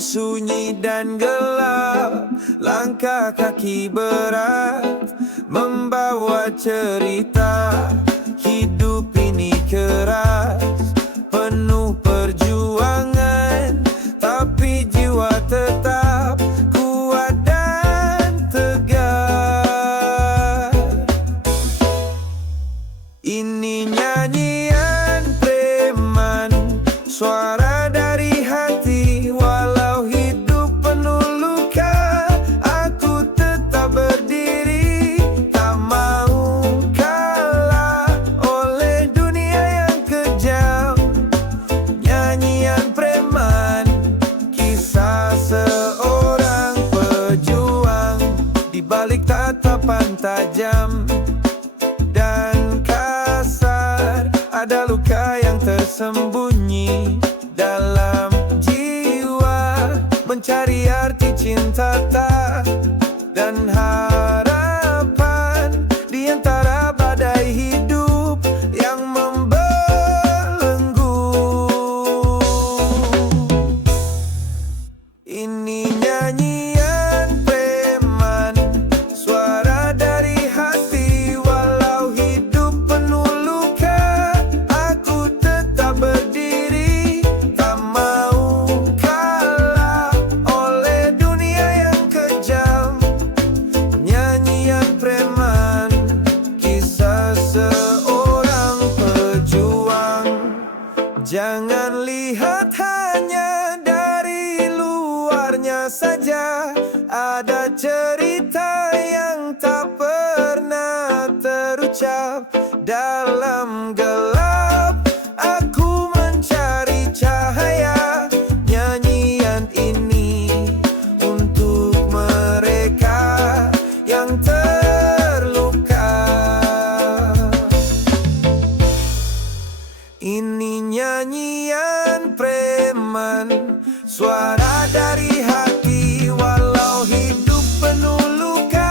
sunyi dan gelap, langkah kaki berat membawa cerita. Hidup ini keras, penuh perjuangan, tapi jiwa tetap kuat dan tegar. Ini nyanyian preman, suara dari hati. Walau hidup penuh luka, aku tetap berdiri. Tak mau kalah oleh dunia yang kejam. Nyanyian preman, kisah seorang pejuang. Di balik tatapan tajam dan kasar, ada luka yang tersembunyi dalam jiwa, mencari arti cinta tak dan harapan di antara badai hidup yang membelenggu. Ini nyanyian preman, suara dari hati. Walau hidup penuh luka, aku tetap berdiri. Tak mau kalah oleh dunia yang kejam. Nyanyian preman, kisah seorang pejuang. Jangan lihat hanya dari luarnya saja, ada cerita yang tak pernah terucap. Dalam gelap, aku mencari cahaya. Nyanyian ini untuk mereka yang terluka. Ini nyanyian preman, suara dari hati. Walau hidup penuh luka,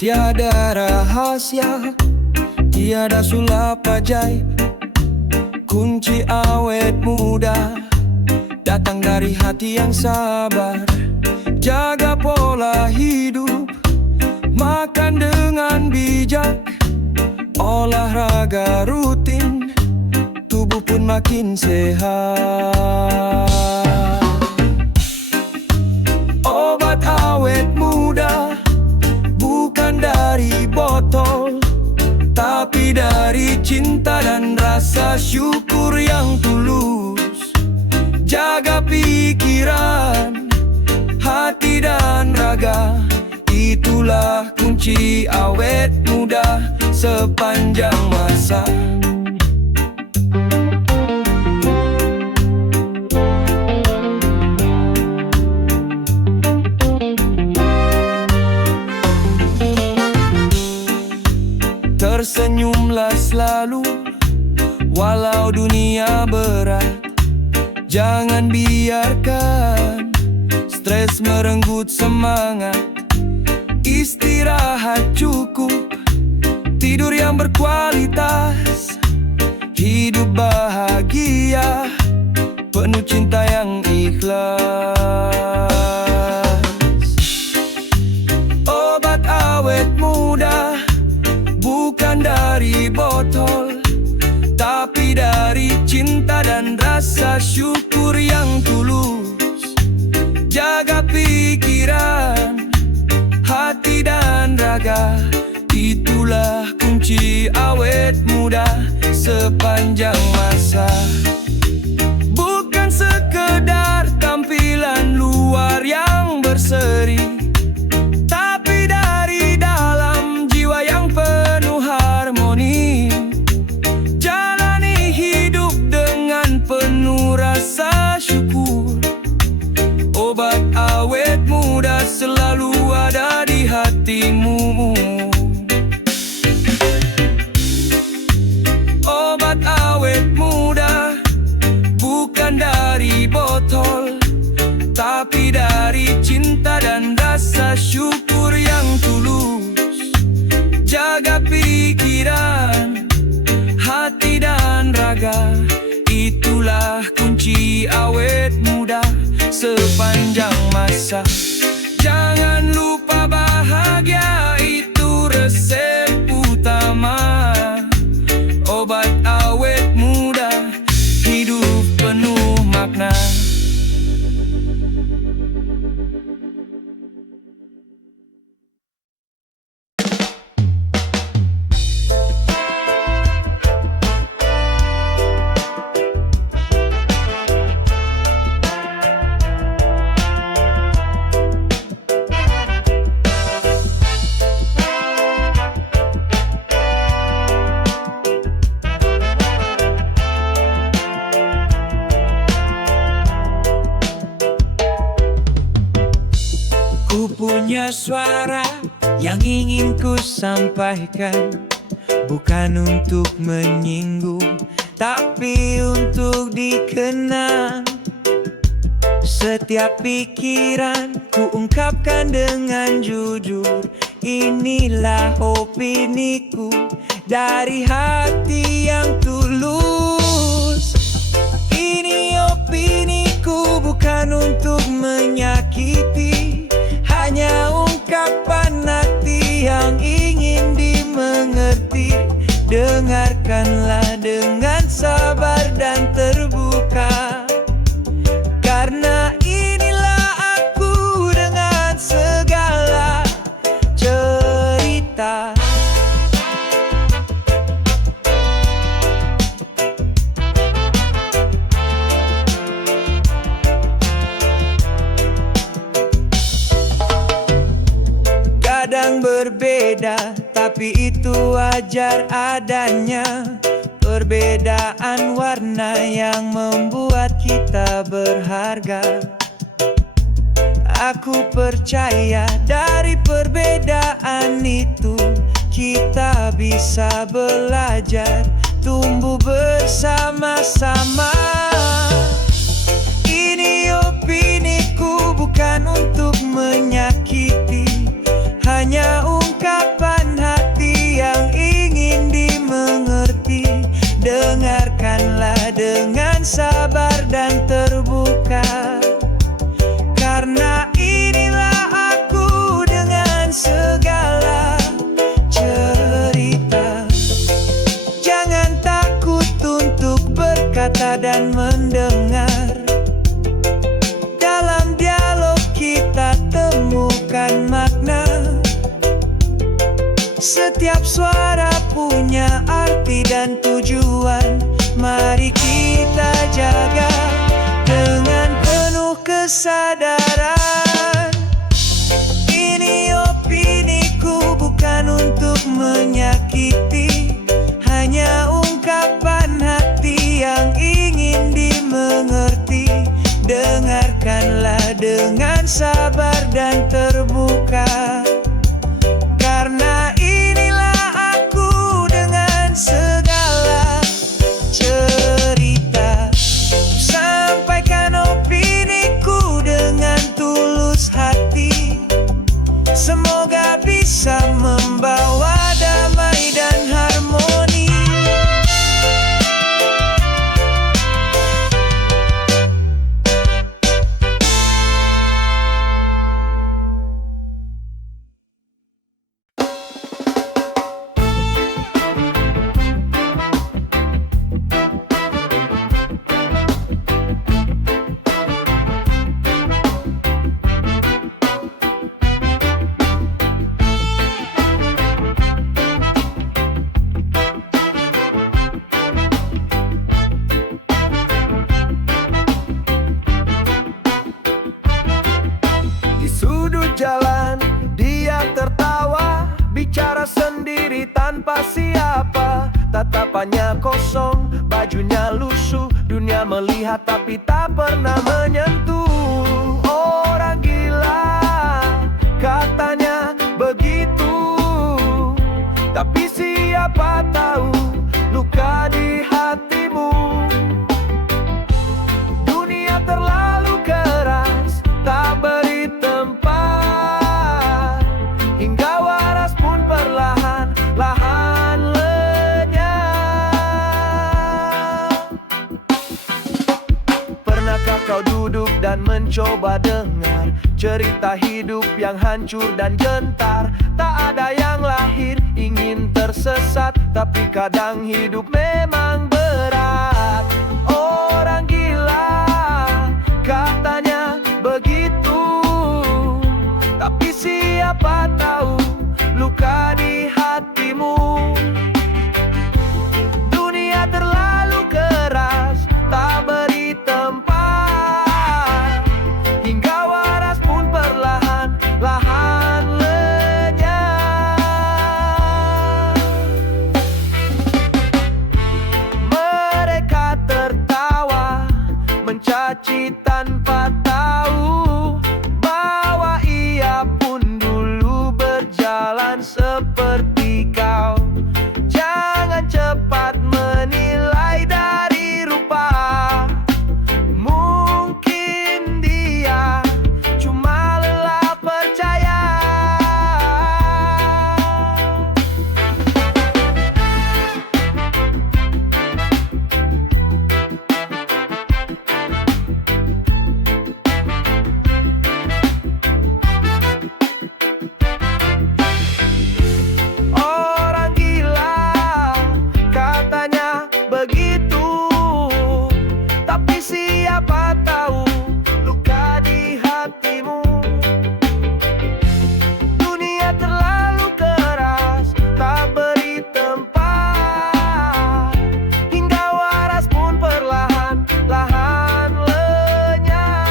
Tiada rahasia, tiada sulap ajaib. Kunci awet muda datang dari hati yang sabar. Jaga pola hidup, makan dengan bijak, olahraga rutin, tubuh pun makin sehat. Obat awet muda bukan dari botol, tapi dari cinta dan rasa syukur yang tulus. Jaga pikiran, hati dan raga, itulah kunci awet muda sepanjang masa. Tersenyumlah selalu, walau dunia berat. Jangan biarkan stres merenggut semangat. Istirahat cukup, tidur yang berkualitas, hidup bahagia, penuh cinta yang ikhlas. Obat awet muda bukan dari botol, tapi dari cinta dan rasa syukur yang tulus. Jaga pikiran, hati dan raga, itulah kunci awet muda sepanjang masa. Bukan sekedar tampilan luar yang berseri, tapi dari dalam jiwa yang penuh harmoni. Jalani hidup dengan penuh rasa syukur. Obat awet muda selalu ada di hatimu. Obat awet muda bukan dari botol, tapi dari cinta dan rasa syukur yang tulus. Jaga pikiran, hati dan raga, itulah kunci awet muda sepanjang masa. Jangan lupa bahagia, itu resep utama. Obat awet muda, hidup penuh makna. Ku punya suara yang ingin ku sampaikan, bukan untuk menyinggung, tapi untuk dikenang. Setiap pikiran ku ungkapkan dengan jujur. Inilah opiniku dari hati yang tulus. Ini opiniku bukan untuk menyakiti, hanya ungkapan hati yang ingin dimengerti. Dengarkanlah dengan sabar dan terbuka, karena inilah aku dengan segala cerita. Kadang berbeda, tapi itu wajar adanya. Perbedaan warna yang membuat kita berharga. Aku percaya dari perbedaan itu kita bisa belajar, tumbuh bersama-sama. Ini opiniku bukan untuk menyakiti, hanya ungkap Setiap suara punya arti dan tujuan. Mari kita jaga dengan penuh kesadaran. Ini opiniku bukan untuk menyakiti, hanya ungkapan hati yang ingin dimengerti. Dengarkanlah dengan sabar dan terbuka, karena inilah aku dengan segala cerita. Sampaikan opiniku dengan tulus hati, semoga bisa membawa damai dan harmoni. Jalan, dia tertawa, bicara sendiri tanpa siapa. Tatapannya kosong, bajunya lusuh, dunia melihat tapi tak pernah menyentuh. Orang gila, katanya begitu, tapi siapa tahu luka di hatimu. Dunia terlalu keras, tak beri tempat, hingga waras pun perlahan-lahan lenyap. Pernahkah kau duduk dan mencoba dengar cerita hidup yang hancur dan gentar? Tak ada yang lahir ingin tersesat, tapi kadang hidup memang berat. Orang gila, katanya begitu, tapi siapa tahu luka di hatimu. Dunia terlalu keras, tak beri tempat, hingga waras pun perlahan-lahan lenyap. Mereka tertawa, mencaci tanpa tahu bahwa ia pun dulu berjalan seperti kau. Jangan cepat menilai dari rupa, mungkin dia cuma lelah percaya. Orang gila, katanya begitu, tapi siapa tahu luka di hatimu. Dunia terlalu keras, tak beri tempat, hingga waras pun perlahan-lahan lenyap.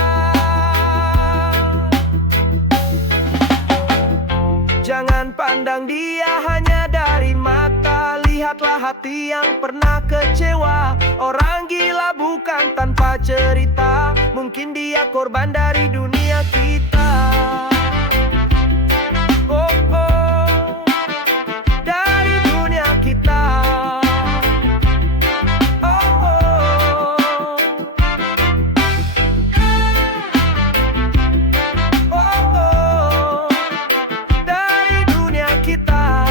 Jangan pandang dia hanya dari mata, lihatlah hati yang pernah kecewa. Orang gila bukan tanpa cerita, mungkin dia korban dari dunia kita. Oh, oh, dari dunia kita. Oh, oh, oh, oh, dari dunia kita.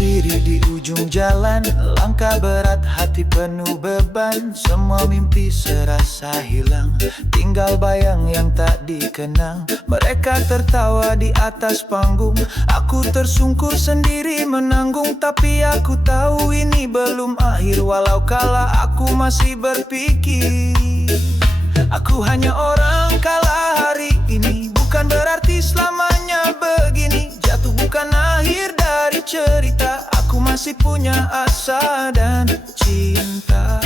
berdiri di ujung jalan, langkah berat, hati penuh beban. Semua mimpi serasa hilang, tinggal bayang yang tak dikenang. Mereka tertawa di atas panggung, aku tersungkur sendiri menanggung. Tapi aku tahu ini belum akhir, walau kala aku masih berpikir. Aku hanya orang kalah hari ini, bukan berarti selamanya begini. Jatuh bukan akhir dari cerita, aku masih punya asa dan cinta.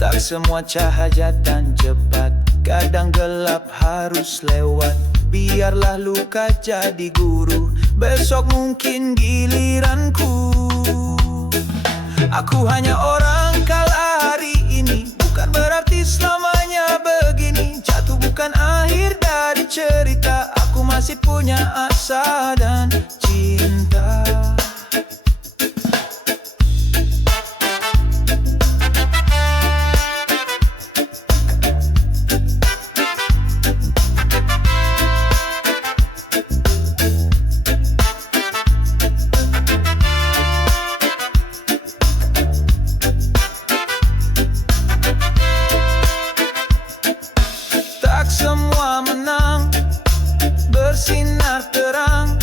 Tak semua cahaya dan cepat, kadang gelap harus lewat. Biarlah luka jadi guru, besok mungkin giliranku. Aku hanya orang kalah hari ini, bukan berarti selamanya begini. Jatuh bukan akhir dari cerita, aku masih punya asa dan cinta. Semua menang, bersinar terang.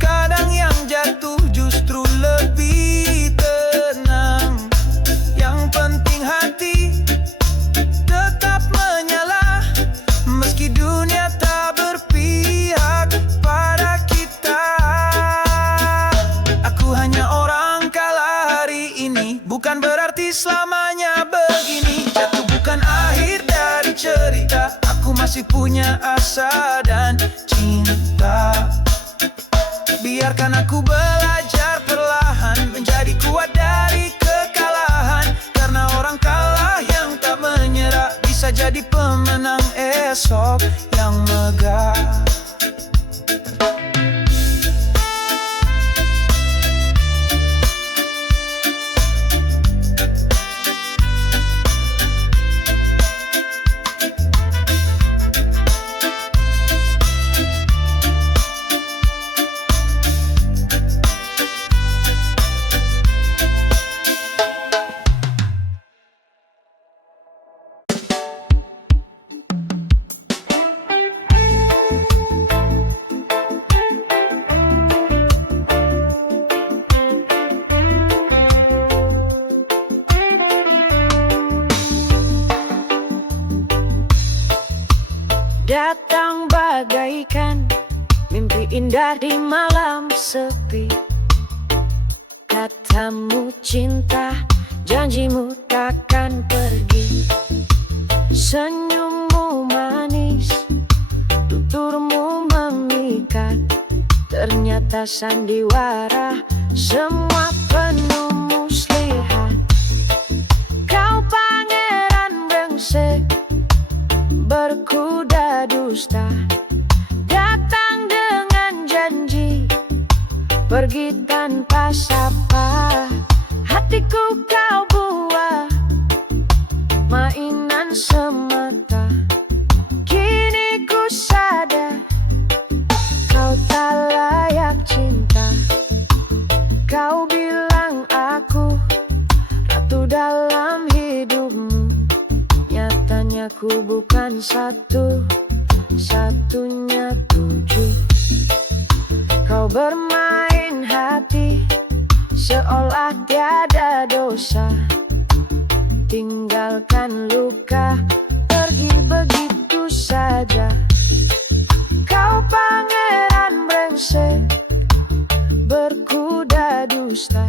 Kadang yang jatuh justru lebih tenang. Yang penting hati tetap menyala, meski dunia tak berpihak pada kita. Aku hanya orang kalah hari ini, bukan berarti selamanya begini. Jatuh bukan akhir dari cerita, aku masih punya asa dan cinta. Biarkan aku belajar perlahan, menjadi kuat dari kekalahan. Karena orang kalah yang tak menyerah, bisa jadi pemenang esok yang megah. Datang bagaikan mimpi indah di malam sepi. Katamu cinta, janjimu takkan pergi. Senyummu manis, tuturmu memikat. Ternyata sandiwara, semua penuh muslihat. Kau pangeran brengsek, berkuda dusta, datang dengan janji, pergi tanpa sapa. Hatiku kau buah, mainan semata. Kini ku sadar, kau tak layak cinta. Kau bilang aku ratu dalam hidupmu, nyatanya ku bukan satu-satunya tujuh. Kau bermain hati seolah tiada dosa, tinggalkan luka, pergi begitu saja. Kau pangeran brengsek, berkuda dusta,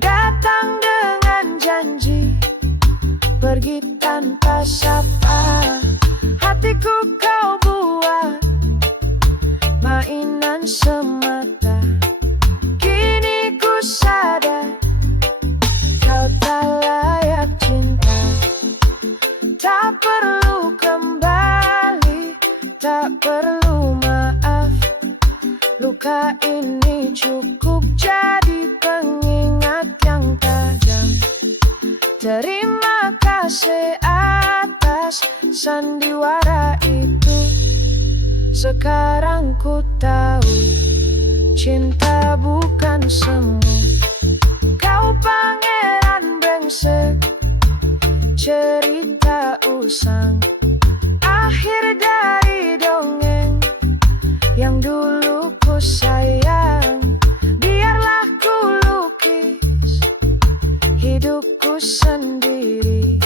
datang dengan janji, pergi tanpa sapa. Hatiku kau buat mainan semata. Kini ku sadar, kau tak layak cinta. Tak perlu kembali, tak perlu maaf. Luka ini cukup jadi pengingat yang tajam. Terima kasih atas sandiwara itu. Sekarang ku tahu cinta bukan semu. Kau pangeran brengsek, cerita usang, akhir dari dongeng yang dulu ku sayang. Biarlah ku lukis hidupku sendiri.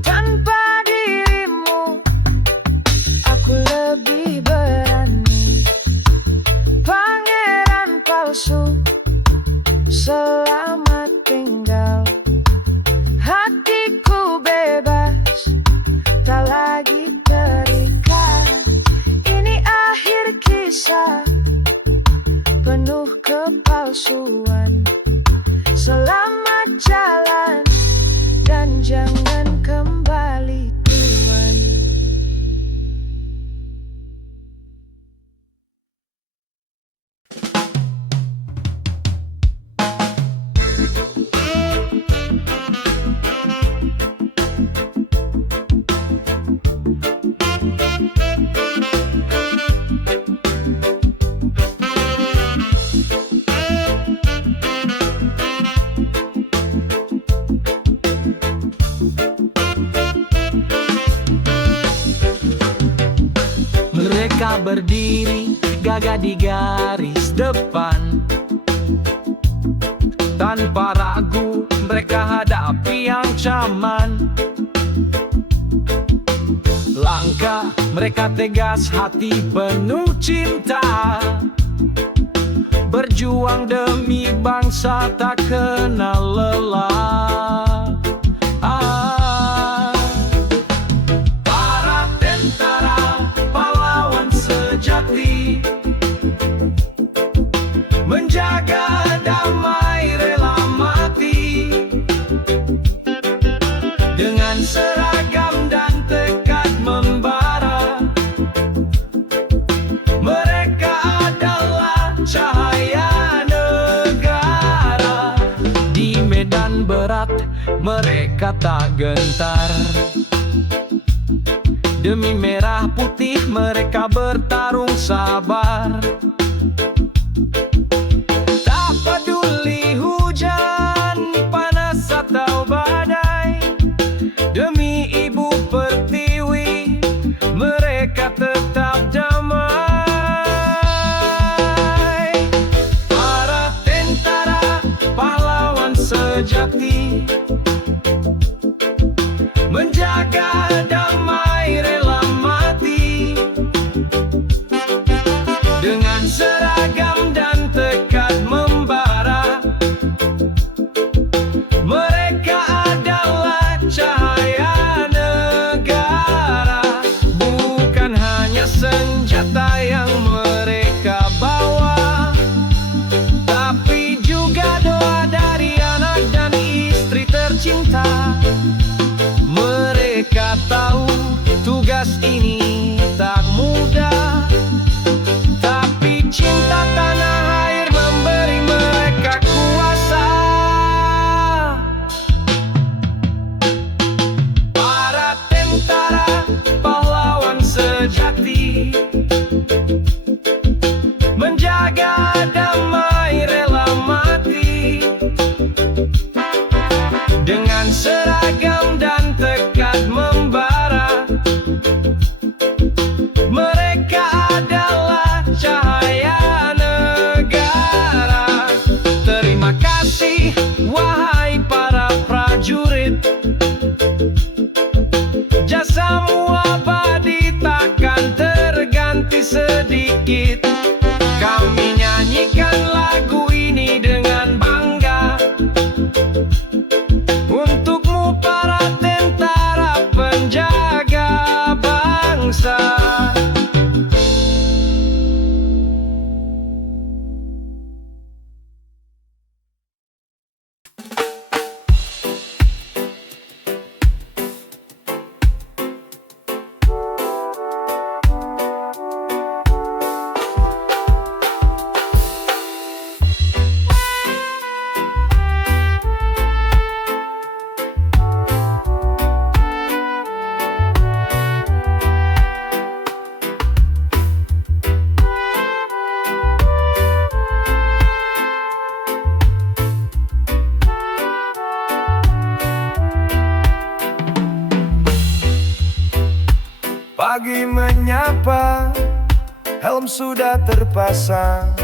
Tanpa dirimu aku lebih berani. Pangeran palsu, selamat tinggal. Hatiku bebas, tak lagi terikat. Ini akhir kisah penuh kepalsuan. Selamat jalan dan jangan kembali tuan. Mereka berdiri gagah di garis depan. Tanpa ragu mereka hadapi ancaman. Langkah mereka tegas, hati penuh cinta. Berjuang demi bangsa tak kenal lelah. Para tentara pahlawan sejati, menjaga damai rela mati. Dengan seragam dan tekad membara, mereka adalah cahaya negara. Di medan berat mereka tak gentar. Demi merah putih mereka bertarung sabar. Tak peduli hujan, panas atau badai, demi ibu pertiwi mereka tetap damai. Para tentara pahlawan sejati, menjaga damai rela mati. Dengan seragam dan tekad membara, mereka adalah cahaya negara. Bukan hanya senjata yang mereka bawa, tapi juga doa dari anak dan istri tercinta. Mereka tahu tugas ini tak mudah, tapi cinta tanah air memberi mereka kuasa. Para tentara pahlawan sejati, menjaga damai rela mati. Dengan seragam dan tekad membara, mereka adalah cahaya negara. Terima kasih wahai para prajurit, jasamu abadi takkan terganti. tanpa helm sudah terpasang.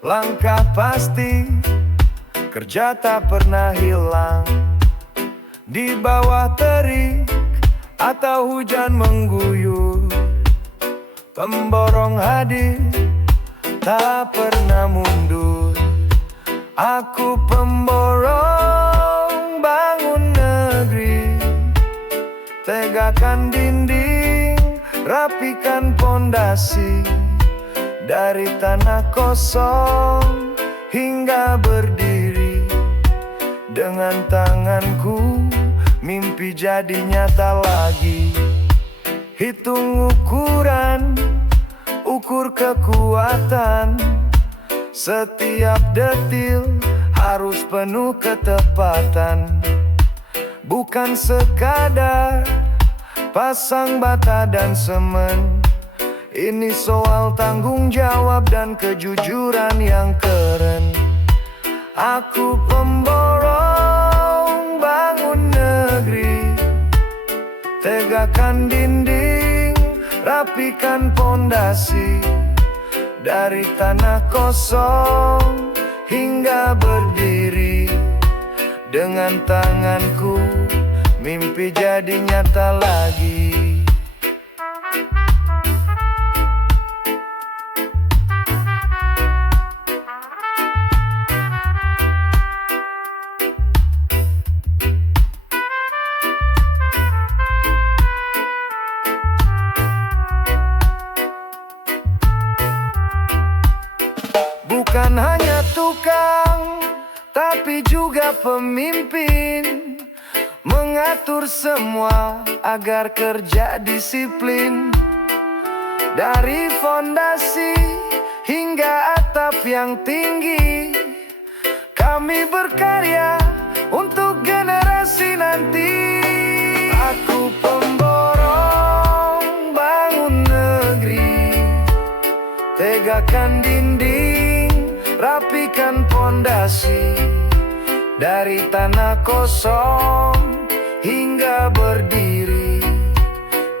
Langkah pasti, kerja tak pernah hilang. Di bawah terik atau hujan mengguyur, pemborong hadir, tak pernah mundur. Aku pemborong bangun negeri, tegakkan dinding, rapikan pondasi. Dari tanah kosong hingga berdiri, dengan tanganku mimpi jadi nyata lagi. Hitung ukuran, ukur kekuatan. Setiap detil harus penuh ketepatan. Bukan sekadar pasang bata dan semen. Ini soal tanggung jawab dan kejujuran yang keren. Aku pemborong bangun negeri, tegakkan dinding, rapikan pondasi. Dari tanah kosong hingga berdiri, dengan tanganku mimpi jadi nyata lagi. Bukan hanya tukang, tapi juga pemimpin. Mengatur semua agar kerja disiplin. Dari fondasi hingga atap yang tinggi, kami berkarya untuk generasi nanti. Aku pemborong bangun negeri, tegakkan dinding, rapikan pondasi. Dari tanah kosong hingga berdiri,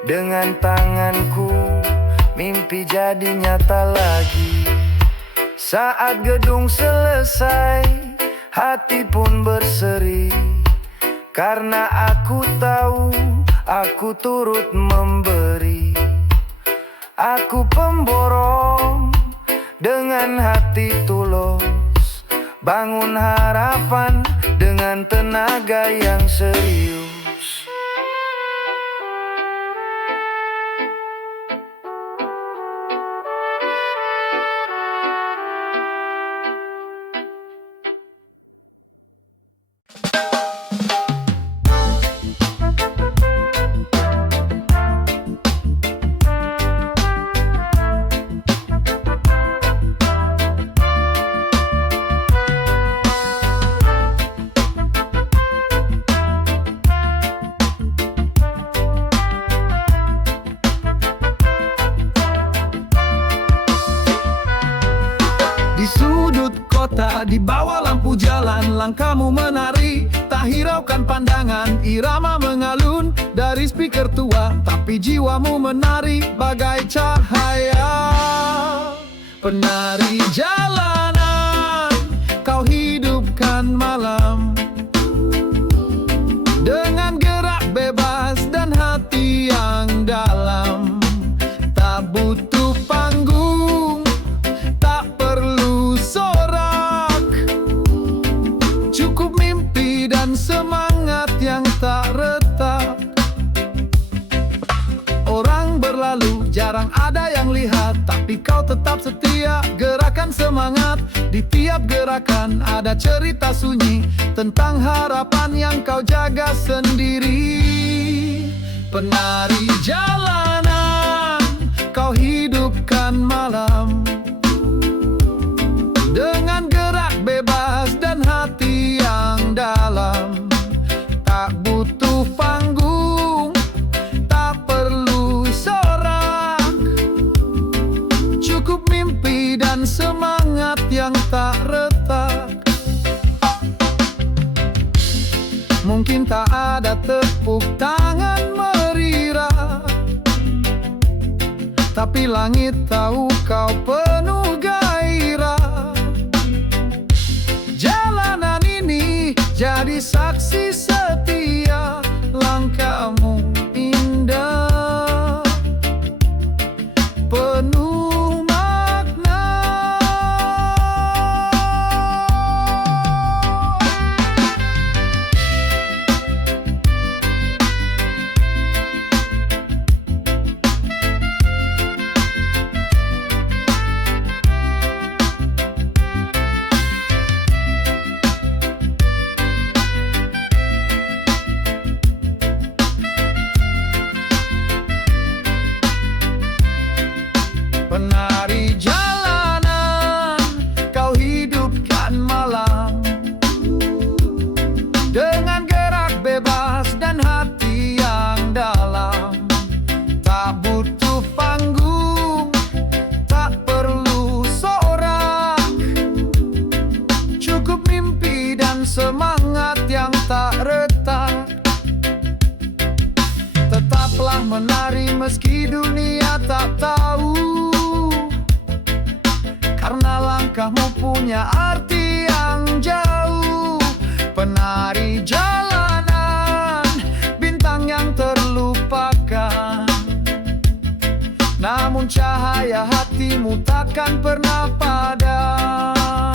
dengan tanganku mimpi jadi nyata lagi. Saat gedung selesai, hati pun berseri, karena aku tahu aku turut memberi. Aku pemborong dengan hati tulus, bangun harapan dengan tenaga yang serius. Di sudut kota, di bawah lampu jalan, langkahmu menari, tak hiraukan pandangan. Irama mengalun dari speaker tua, tapi jiwamu menari bagai cahaya. Penari jalanan, kau hidupkan malam, dengan gerak bebas dan hati yang dalam. Tak butuh panggung, tak perlu sorak, cukup mimpi dan semangat yang tak retak. Orang berlalu, jarang ada yang lihat, tapi kau tetap setia, gerakan semangat. Di tiap gerakan ada cerita sunyi tentang harapan yang kau jaga sendiri. Penari jalanan, kau hidupkan malam, dengan gerak bebas dan hati yang dalam. Tak butuh panggung, tak perlu sorak, cukup mimpi dan semangat yang tak retak. Mungkin tak ada tepuk tangan meriah, tapi langit tahu kau penuh gairah. Jalanan ini jadi saksi setia, langkahmu indah, penuh makna. Penari jalanan, kau hidupkan malam dengan gerak bebas dan hati yang dalam. Tak butuh panggung, tak perlu sorak, cukup mimpi dan semangat yang tak retak. Tetaplah menari meski dunia tak tahu, karena langkahmu punya arti yang jauh. Penari jalanan, bintang yang terlupakan, namun cahaya hatimu takkan pernah padam.